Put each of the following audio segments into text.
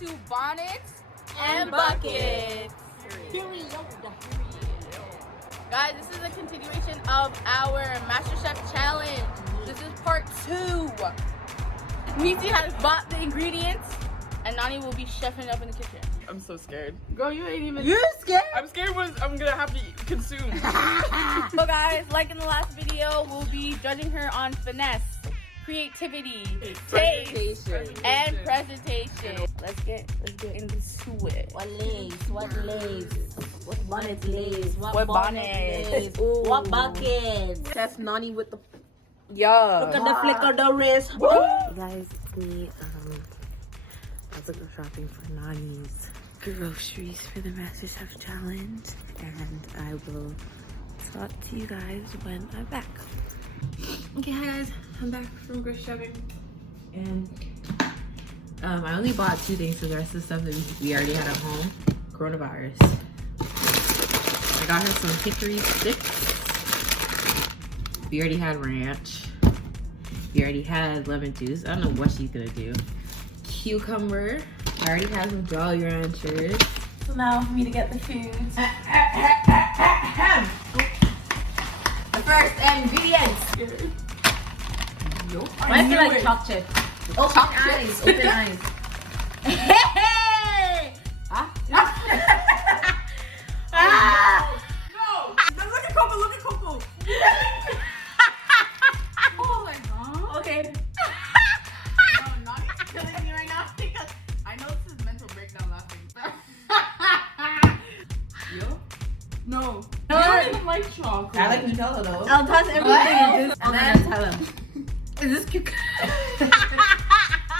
to Bonnets and Buckets. Guys, this is a continuation of our MasterChef challenge. This is part 2. Nisi has bought the ingredients, and Nani will be chefing up in the kitchen. I'm so scared. Girl, you ain't even. You're scared? I'm scared what I'm gonna have to consume. So guys, like in the last video, we'll be judging her on finesse, creativity, taste, and presentation. Let's get into it. What lace? What lace? What bonnet lace? What bonnet? Lace? What bucket? That's Nani with the. Yeah. Look at the flick of the wrist. Hey guys, I was looking shopping for Nani's groceries for the MasterChef challenge, and I will talk to you guys when I'm back. Okay, hi guys, I'm back from grocery shopping, and I only bought 2 things for the rest of the stuff that we already had at home. Coronavirus. I got her some hickory sticks. We already had ranch. We already had lemon juice. I don't know what she's gonna do. Cucumber. I already have some Jolly Ranchers. So now for me to get the food. The first ingredients. Why is it like chalk chip? Open eyes. Open eyes. Hey! Huh? No! Look at Coco, look at Coco! Oh my god. Okay. No, Nani's killing me right now because I know this is mental breakdown laughing. No. No. I don't even like chocolate. I like Nutella though. I'll toss everything. And then tell him. Is this cucumber?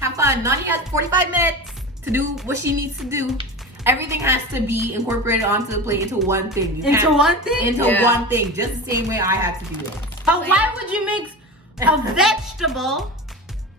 Have fun. Nani has 45 minutes to do what she needs to do. Everything has to be incorporated onto the plate into one thing. Into one thing? Into one thing. Just the same way I had to do it. But why would you mix a vegetable?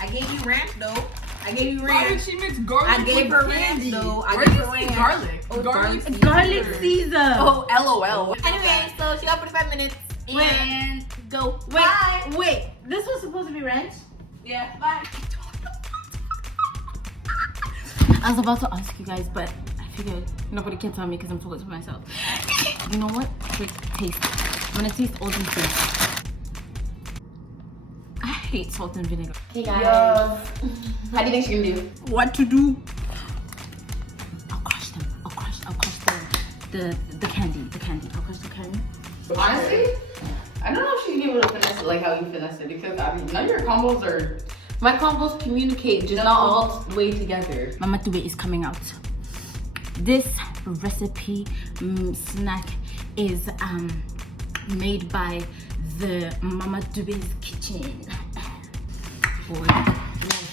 I gave you ranch though. I gave you Why did ranch. she mix garlic I gave with her candy? ranch though. Where I do gave you her see ranch. garlic? Oh, Garlic Garlic Caesar. Oh, LOL. Anyway, so she got 45 minutes. And go. Wait. This was supposed to be ranch? Yeah, bye. I was about to ask you guys, but I figured nobody can tell me because I'm talking to myself. You know what? Quick taste. I'm gonna taste all these things. I hate salt and vinegar. Hey guys. How do you think she's gonna do? What to do? I'll crush them. I'll crush the candy. I'll crush the candy. Honestly, I don't know if she's gonna be able to finesse it like how you finesse it because I mean, none of your combos are. My combos communicate, just not all the way together. Mama Dube is coming out. This recipe snack is made by the Mama Dube's kitchen. Boy,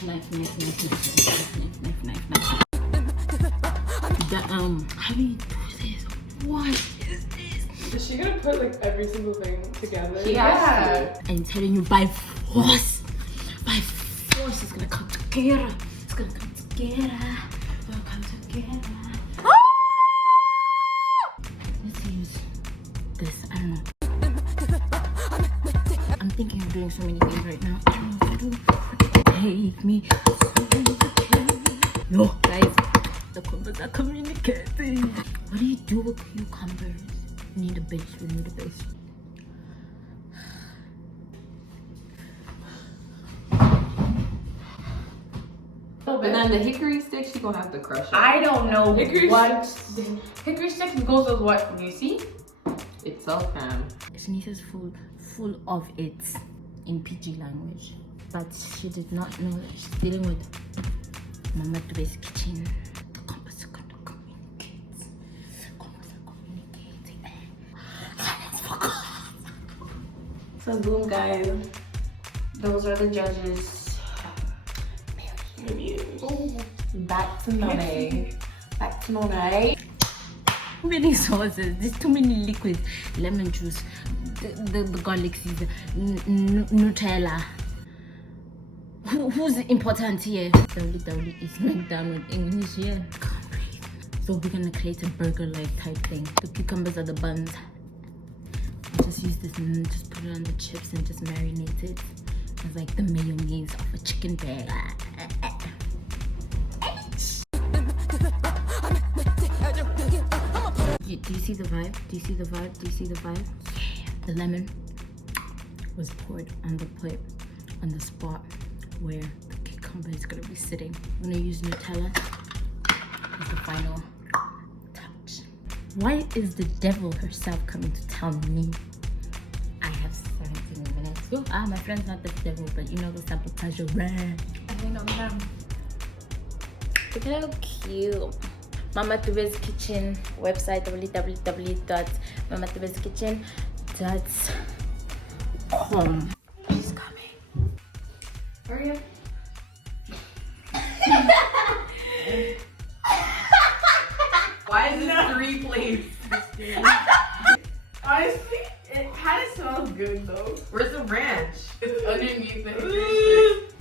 knife. How do you do this? What is this? Is she gonna put like every single thing together? She has to. I'm telling you, by force. By force, it's gonna come together. It's gonna come together. It's gonna come together. Let's use this. I don't know. I'm thinking of doing so many things right now. I don't know what to do. Take me. No, guys. The cucumbers are communicating. What do you do with cucumbers? We need a base. But then the hickory stick, she's gonna have to crush it. I don't know Hickory what. sticks. Hickory sticks goes with what? Do you see? It's self-cam. Shanice's full of it in PG language, but she did not know that she's dealing with Mama Dube's kitchen. The compass are gonna communicate. So boom, guys. Those are the judges. Back to Nane. Too many sauces. There's too many liquids. Lemon juice, the garlic Caesar, Nutella. Who's important here? Dowdy is like down with English here. Can't breathe. So we're gonna create a burger-like type thing. The cucumbers are the buns. Just use this and just put it on the chips and just marinate it. It's like the mayonnaise of a chicken burger. Do you see the vibe? Do you see the vibe? Do you see the vibe? The lemon was poured on the plate, on the spot where the cucumber is gonna be sitting. I'm gonna use Nutella as the final touch. Why is the devil herself coming to tell me I have 17 minutes? Oh, my friend's not the devil, but you know the type of pleasure. I know them. Look at how cute. Mama Tube's Kitchen website, www.mamatubeskitchen.com. She's coming. Hurry up. Why is this 3 plates? Honestly, it kind of smells good though. Where's the ranch? It's underneath the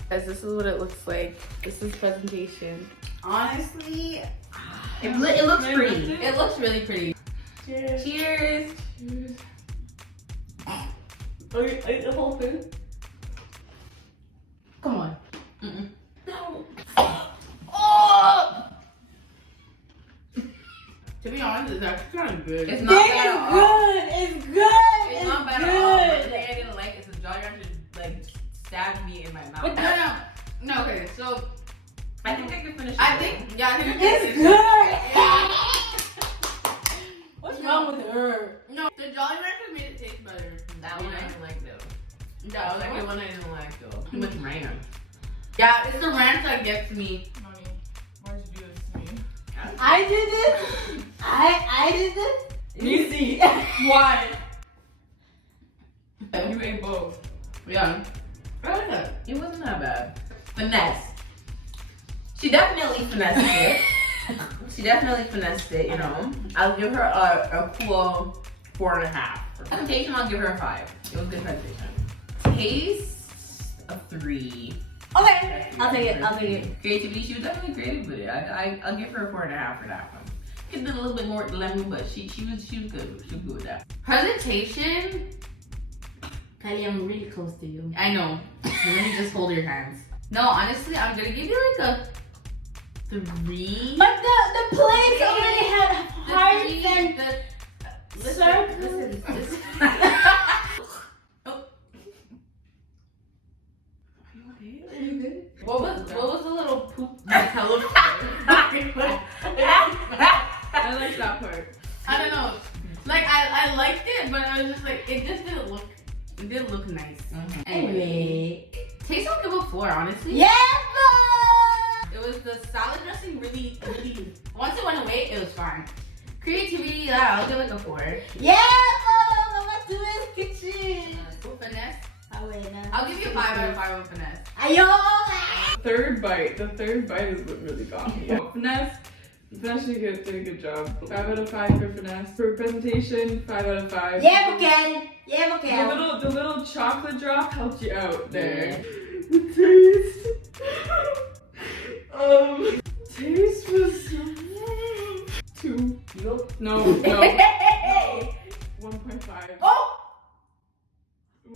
Guys, this is what it looks like. This is presentation. Honestly, It looks pretty. It looks really pretty. cheers. Cheers. Oh, you ate the whole thing? Come on. No. Oh! To be honest, it's actually kind of good. It's not bad at all. It's good. It's not bad at all. The thing I didn't like is the Jolly Rancher like stabbed me in my mouth. No, okay, so I think I can finish it. I think I can It's finish it. good. What's wrong with her? No, the Jolly Rancher made it taste better. That one I didn't like though. That was The second one I didn't like though. Too much ranch. Yeah, it's the ranch that gets me. Mommy, why'd you do this to me? I did this. I did this. You see. Why? You ate both. Yeah. I like it. It wasn't that bad. Finesse. She definitely finessed it. She definitely finessed it, you know. I'll give her a cool 4.5. Presentation, I'll give her a 5. It was good presentation. Taste, a 3. Okay, I'll take it. I'll take it. Creativity, she was definitely creative with it. I'll give her a 4.5 for that one. Could did a little bit more lemon, but she was good. She was good with that. Presentation, Kyley, I'm really close to you. I know. Let me just hold your hands. No, honestly, I'm gonna give you like a 3. But the plates already had hearts and Listen. What was the little poop Nutella I like that part. I don't know. Like I liked it, but I was just like it didn't look nice. Mm-hmm. Anyway. Taste I'll give a 4, honestly. Yeah, It was the salad dressing really once it went away, it was fine. Creativity, yeah, I'll give like a 4. yeah, Mama Tube's Kitchen. Finesse, Buena. I'll give you a 5 out of 5 on finesse. Ayola. The third bite is what really got me. Finesse did a good job. 5 out of 5 for finesse. For presentation, 5 out of 5. Yeah, okay. Yeah, okay. The little chocolate drop helped you out there. Yeah. The taste was 2. No. 1.5. Oh!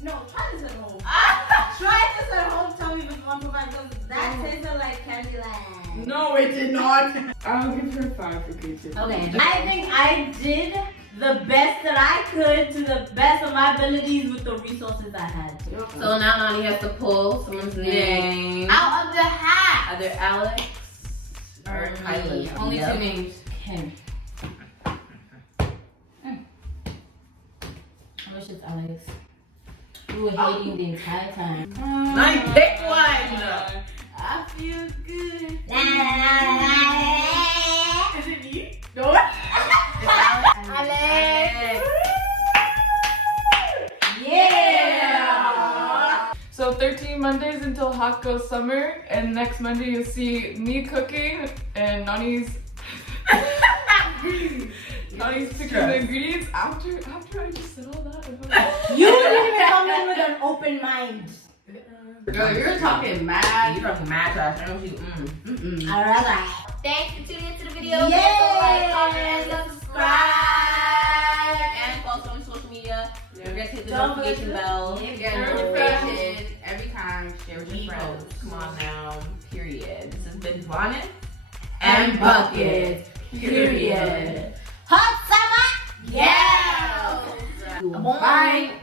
No, try this at home. Try this at home. Tell me if it's 1.5 because that tasted like Candyland. No, it did not. I'll give her 5 for creativity. Okay. I think I did the best that I could to the best of my abilities with the resources I had. So now Nani has to pull someone's name. Out of the hat. Either Alex or Kyley. Only Yep. 2 names. Ken. I wish it's Alex. We were hating the entire time. Nani, pick one. I feel good. La, la, la, la, la. Is it me? No. Alex. Yeah. So 13 Mondays until hot goes summer, and next Monday you'll see me cooking and Nani's picking the ingredients after I just said all that. You didn't even come in with an open mind. Girl, you're talking mad. You're talking mad trash. I know she. Alright. Thanks for tuning into the video. Yay! Like, comment, subscribe, and follow us on social media. Don't forget to hit the notification bell. Get notifications every time. Share with your friends. Come on now. Period. This has been Bonnets and Buckets. Period. Hot summer Bye.